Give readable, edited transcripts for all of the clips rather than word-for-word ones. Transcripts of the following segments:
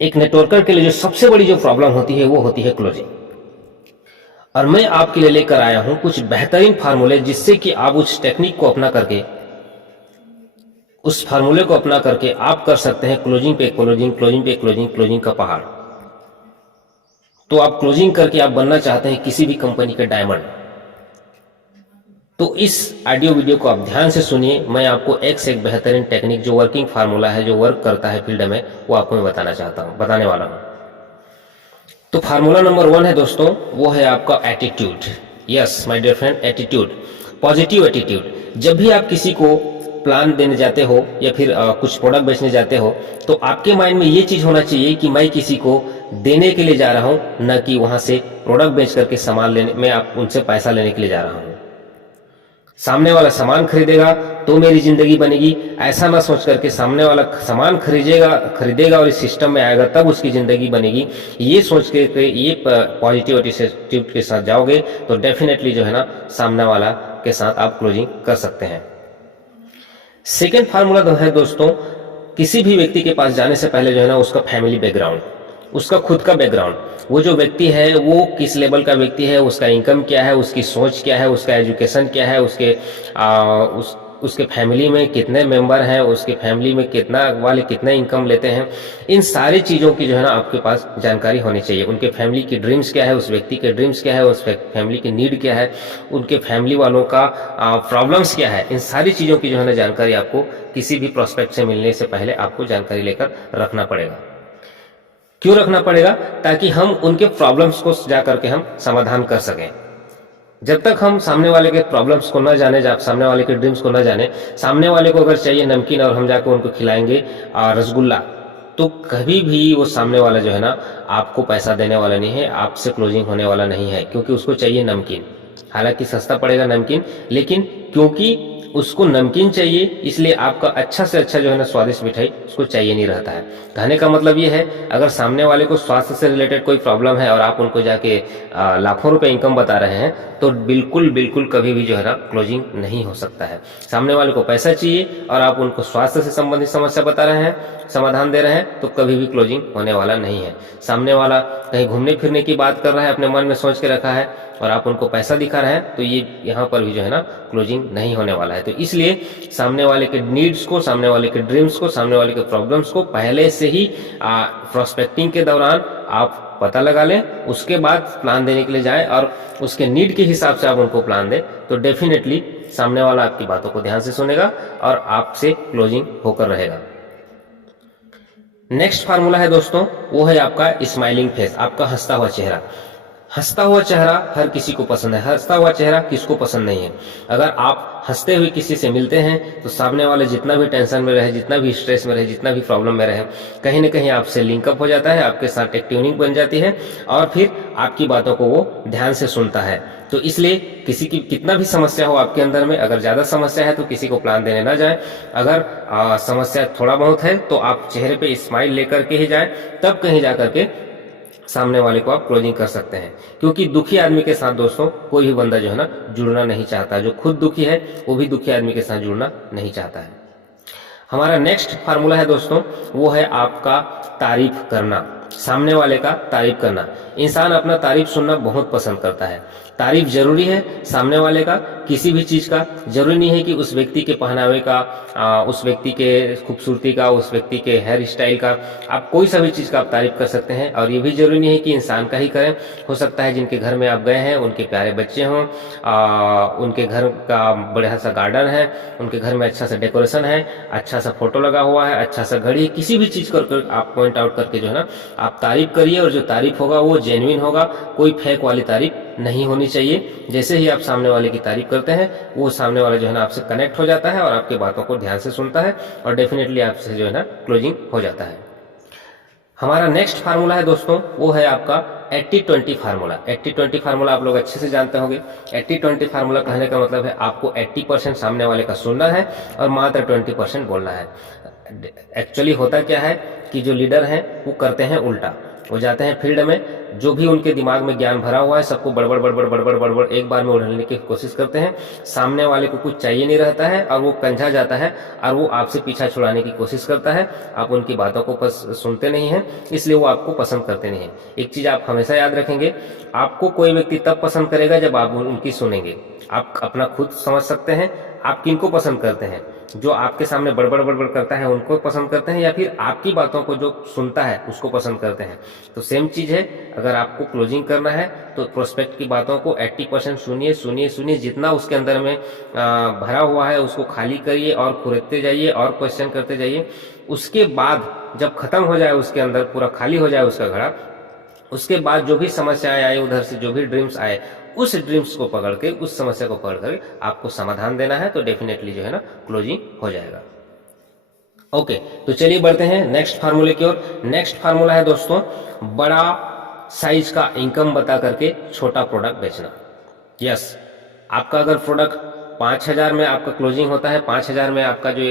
एक नेटवर्कर के लिए जो सबसे बड़ी जो प्रॉब्लम होती है वो होती है क्लोजिंग। और मैं आपके लिए लेकर आया हूं कुछ बेहतरीन फार्मूले, जिससे कि आप उस टेक्निक को अपना करके, उस फार्मूले को अपना करके आप कर सकते हैं क्लोजिंग पे क्लोजिंग, क्लोजिंग पे क्लोजिंग, क्लोजिंग का पहाड़। तो आप क्लोजिंग करके आप बनना चाहते हैं किसी भी कंपनी के डायमंड, तो इस ऑडियो वीडियो को आप ध्यान से सुनिए। मैं आपको एक से एक बेहतरीन टेक्निक, जो वर्किंग फार्मूला है, जो वर्क करता है फील्ड में, वो आपको मैं बताने वाला हूं। तो फार्मूला नंबर 1 है दोस्तों, वो है आपका attitude. Yes my dear friend, attitude, positive attitude. जब भी आप किसी को प्लान देने जाते हो या फिर कुछ प्रोडक्ट बेचने जाते हो, तो आपके माइंड में ये चीज होना चाहिए कि मैं किसी को देने के लिए जा रहा हूं, न कि वहां से प्रोडक्ट बेच करके सामान लेने, मैं आप उनसे पैसा लेने के लिए जा रहा हूं। सामने वाला सामान खरीदेगा तो मेरी जिंदगी बनेगी, ऐसा ना सोच करके सामने वाला सामान खरीदेगा और इस सिस्टम में आएगा तब उसकी जिंदगी बनेगी, ये सोच के ये पॉजिटिव एटीट्यूड के साथ जाओगे तो डेफिनेटली जो है ना, सामने वाला के साथ आप क्लोजिंग कर सकते हैं। सेकेंड फार्मूला तो है दोस्तों, किसी भी व्यक्ति के पास जाने से पहले जो है ना, उसका फैमिली बैकग्राउंड, उसका खुद का बैकग्राउंड, वो जो व्यक्ति है वो किस लेवल का व्यक्ति है, उसका इनकम क्या है, उसकी सोच क्या है, उसका एजुकेशन क्या है, उसके फैमिली में कितने मेंबर हैं, उसके फैमिली में कितना इनकम लेते हैं, इन सारी चीज़ों की जो है ना आपके पास जानकारी होनी चाहिए। उनके फैमिली की ड्रीम्स क्या है, उस व्यक्ति के ड्रीम्स क्या है, उस फैमिली की नीड क्या है, उनके फैमिली वालों का प्रॉब्लम्स क्या है, इन सारी चीज़ों की जो है ना जानकारी आपको किसी भी प्रोस्पेक्ट से मिलने से पहले आपको जानकारी लेकर रखना पड़ेगा। क्यों रखना पड़ेगा? ताकि हम उनके प्रॉब्लम्स को जा करके हम समाधान कर सकें। जब तक हम सामने वाले के प्रॉब्लम्स को न जाने, सामने वाले के ड्रीम्स को न जाने, सामने वाले को अगर चाहिए नमकीन और हम जाकर उनको खिलाएंगे रसगुल्ला, तो कभी भी वो सामने वाला जो है ना आपको पैसा देने वाला नहीं है, आपसे क्लोजिंग होने वाला नहीं है, क्योंकि उसको चाहिए नमकीन। हालांकि सस्ता पड़ेगा नमकीन, लेकिन क्योंकि उसको नमकीन चाहिए, इसलिए आपका अच्छा से अच्छा जो है ना स्वादिष्ट मिठाई उसको चाहिए नहीं रहता है। कहने का मतलब ये है, अगर सामने वाले को स्वास्थ्य से रिलेटेड कोई प्रॉब्लम है और आप उनको जाके लाखों रुपए इनकम बता रहे हैं, तो बिल्कुल कभी भी जो है ना क्लोजिंग नहीं हो सकता है। सामने वाले को पैसा चाहिए और आप उनको स्वास्थ्य से संबंधित समस्या बता रहे हैं, समाधान दे रहे हैं, तो कभी भी क्लोजिंग होने वाला नहीं है। सामने वाला कहीं घूमने फिरने की बात कर रहा है, अपने मन में सोच के रखा है, और आप उनको पैसा दिखा रहे हैं, तो ये यहाँ पर भी जो है ना क्लोजिंग नहीं होने वाला है। तो इसलिए सामने वाले के नीड्स को, सामने वाले के ड्रीम्स को, सामने वाले के प्रॉब्लम्स को पहले से ही प्रोस्पेक्टिंग के दौरान आप पता लगा लें, उसके बाद प्लान देने के लिए जाएं और उसके नीड के हिसाब से आप उनको प्लान दें, तो डेफिनेटली सामने वाला आपकी बातों को ध्यान से सुनेगा और आपसे क्लोजिंग होकर रहेगा। नेक्स्ट फार्मूला है दोस्तों, वो है आपका स्माइलिंग फेस, आपका हंसता हुआ चेहरा। हंसता हुआ चेहरा हर किसी को पसंद है, हंसता हुआ चेहरा किसको पसंद नहीं है। अगर आप हंसते हुए किसी से मिलते हैं, तो सामने वाले जितना भी टेंशन में रहे, जितना भी स्ट्रेस में रहे, जितना भी प्रॉब्लम में रहे, कहीं ना कहीं आपसे लिंकअप हो जाता है, आपके साथ एक ट्यूनिंग बन जाती है और फिर आपकी बातों को वो ध्यान से सुनता है। तो इसलिए किसी की कितना भी समस्या हो आपके अंदर में, अगर ज्यादा समस्या है तो किसी को प्लान देने ना जाए। अगर समस्या थोड़ा बहुत है तो आप चेहरे पे स्माइल लेकर के ही जाए, तब कहीं जा करके सामने वाले को आप क्लोजिंग कर सकते हैं। क्योंकि दुखी आदमी के साथ दोस्तों कोई भी बंदा जो है ना जुड़ना नहीं चाहता, जो खुद दुखी है वो भी दुखी आदमी के साथ जुड़ना नहीं चाहता है। हमारा नेक्स्ट फार्मूला है दोस्तों, वो है आपका तारीफ करना, सामने वाले का तारीफ करना। इंसान अपना तारीफ सुनना बहुत पसंद करता है। तारीफ जरूरी है सामने वाले का, किसी भी चीज का। जरूरी नहीं है कि उस व्यक्ति के पहनावे का, उस व्यक्ति के खूबसूरती का, उस व्यक्ति के हेयर स्टाइल का, आप कोई सा भी चीज का आप तारीफ कर सकते हैं। और ये भी जरूरी नहीं है कि इंसान का ही करें, हो सकता है जिनके घर में आप गए हैं उनके प्यारे बच्चे हों, उनके घर का बड़ा सा गार्डन है, उनके घर में अच्छा सा डेकोरेशन है, अच्छा सा फोटो लगा हुआ है, अच्छा सा घड़ी, किसी भी चीज कर आप पॉइंट आउट करके जो है ना आप तारीफ करिए। और जो तारीफ होगा वो जेन्युइन होगा, कोई फेक वाली तारीफ नहीं होनी चाहिए। जैसे ही आप सामने वाले की तारीफ करते हैं, वो सामने वाला जो है ना आपसे कनेक्ट हो जाता है और आपकी बातों को ध्यान से सुनता है और डेफिनेटली आपसे जो है ना क्लोजिंग हो जाता है। हमारा नेक्स्ट फार्मूला है दोस्तों, वो है आपका 80-20 फार्मूला। 80-20 फार्मूला आप लोग अच्छे से जानते होंगे। 80-20 फार्मूला कहने का मतलब है आपको 80% सामने वाले का सुनना है और मात्र 20% बोलना है। एक्चुअली होता क्या है कि जो लीडर हैं वो करते हैं उल्टा, वो जाते हैं फील्ड में, जो भी उनके दिमाग में ज्ञान भरा हुआ है सबको बड़बड़ बड़बड़ बड़बड़ बड़बड़ एक बार में उड़ाने की कोशिश करते हैं। सामने वाले को कुछ चाहिए नहीं रहता है और वो कंझा जाता है और वो आपसे पीछा छुड़ाने की कोशिश करता है। आप उनकी बातों को सुनते नहीं हैं, इसलिए वो आपको पसंद करते नहीं हैं। एक चीज आप हमेशा याद रखेंगे, आपको कोई व्यक्ति तब पसंद करेगा जब आप उनकी सुनेंगे। आप अपना खुद समझ सकते हैं आप किनको पसंद करते हैं, जो आपके सामने बड़बड़ बड़बड़ करता है उनको पसंद करते हैं या फिर आपकी बातों को जो सुनता है उसको पसंद करते हैं। तो सेम चीज है, अगर आपको क्लोजिंग करना है तो प्रोस्पेक्ट की बातों को 80% सुनिए सुनिए सुनिए, जितना उसके अंदर में भरा हुआ है उसको खाली करिए और खुरदते जाइए और क्वेश्चन करते जाइए। उसके बाद जब खत्म हो जाए, उसके अंदर पूरा खाली हो जाए उसका घड़ा, उसके बाद जो भी समस्याएं आए उधर से, जो भी ड्रीम्स आए, उस ड्रीम्स को पकड़ के, उस समस्या को पकड़ कर आपको समाधान देना है, तो डेफिनेटली जो है ना क्लोजिंग हो जाएगा। ओके, तो चलिए बढ़ते हैं नेक्स्ट फार्मूले की ओर। नेक्स्ट फार्मूला है दोस्तों, बड़ा साइज का इनकम बता करके छोटा प्रोडक्ट बेचना। यस, आपका अगर प्रोडक्ट 5,000 में आपका क्लोजिंग होता है, 5,000 में आपका जो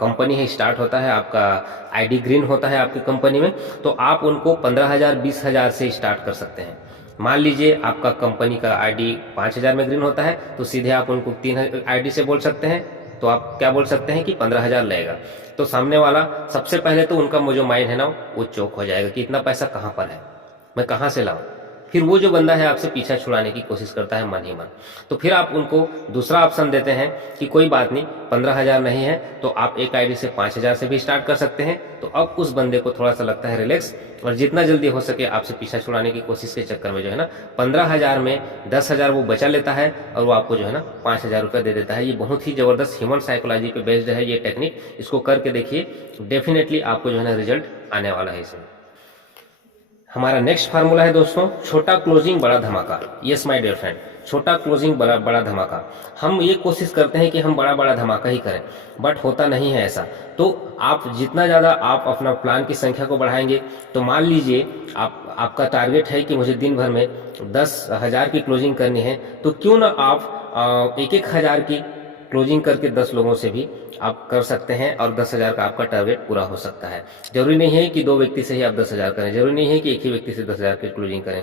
कंपनी है स्टार्ट होता है, आपका आईडी ग्रीन होता है आपकी कंपनी में, तो आप उनको 15,000 20,000 से स्टार्ट कर सकते हैं। मान लीजिए आपका कंपनी का आईडी 5,000 में ग्रीन होता है, तो सीधे आप उनको 3 आईडी से बोल सकते हैं, तो आप क्या बोल सकते हैं कि 15,000 लगेगा। तो सामने वाला सबसे पहले तो उनका जो माइंड है ना वो चौक हो जाएगा कि इतना पैसा कहाँ पर है, मैं कहाँ से लाऊं। फिर वो जो बंदा है आपसे पीछा छुड़ाने की कोशिश करता है मन ही मन। तो फिर आप उनको दूसरा ऑप्शन देते हैं कि कोई बात नहीं, 15,000 नहीं है तो आप एक आईडी से 5,000 से भी स्टार्ट कर सकते हैं। तो अब उस बंदे को थोड़ा सा लगता है रिलैक्स, और जितना जल्दी हो सके आपसे पीछा छुड़ाने की कोशिश के चक्कर में जो है ना 15,000 में 10,000 वो बचा लेता है और वो आपको जो है ना 5,000 रुपये दे देता है। ये बहुत ही जबरदस्त ह्यूमन साइकोलॉजी पे बेस्ड है ये टेक्निक, इसको करके देखिए, डेफिनेटली आपको जो है ना रिजल्ट आने वाला है इसमें। हमारा नेक्स्ट फार्मूला है दोस्तों, छोटा क्लोजिंग बड़ा धमाका। यस माय डियर फ्रेंड, छोटा क्लोजिंग बड़ा धमाका। हम ये कोशिश करते हैं कि हम बड़ा धमाका ही करें, बट होता नहीं है ऐसा। तो आप जितना ज़्यादा आप अपना प्लान की संख्या को बढ़ाएंगे, तो मान लीजिए आपका टारगेट है कि मुझे दिन भर में 10,000 की क्लोजिंग करनी है, तो क्यों ना आप 1,000 की क्लोजिंग करके 10 लोगों से भी आप कर सकते हैं और 10,000 का आपका टारगेट पूरा हो सकता है। जरूरी नहीं है कि 2 व्यक्ति से ही आप 10,000 करें, जरूरी नहीं है कि एक ही व्यक्ति से 10,000 की क्लोजिंग करें।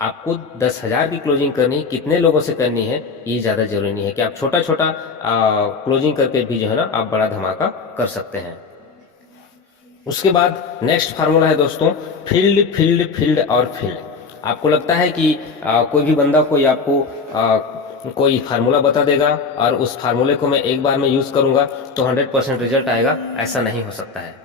आपको 10,000 की क्लोजिंग करनी, कितने लोगों से करनी है ये ज़्यादा जरूरी नहीं है, कि आप छोटा छोटा क्लोजिंग करके भी जो है ना आप बड़ा धमाका कर सकते हैं। उसके बाद नेक्स्ट फार्मूला है दोस्तों, फील्ड फील्ड फील्ड और फील्ड। आपको लगता है कि कोई भी बंदा कोई आपको कोई फार्मूला बता देगा और उस फार्मूले को मैं एक बार में यूज करूंगा तो 100% रिजल्ट आएगा, ऐसा नहीं हो सकता है।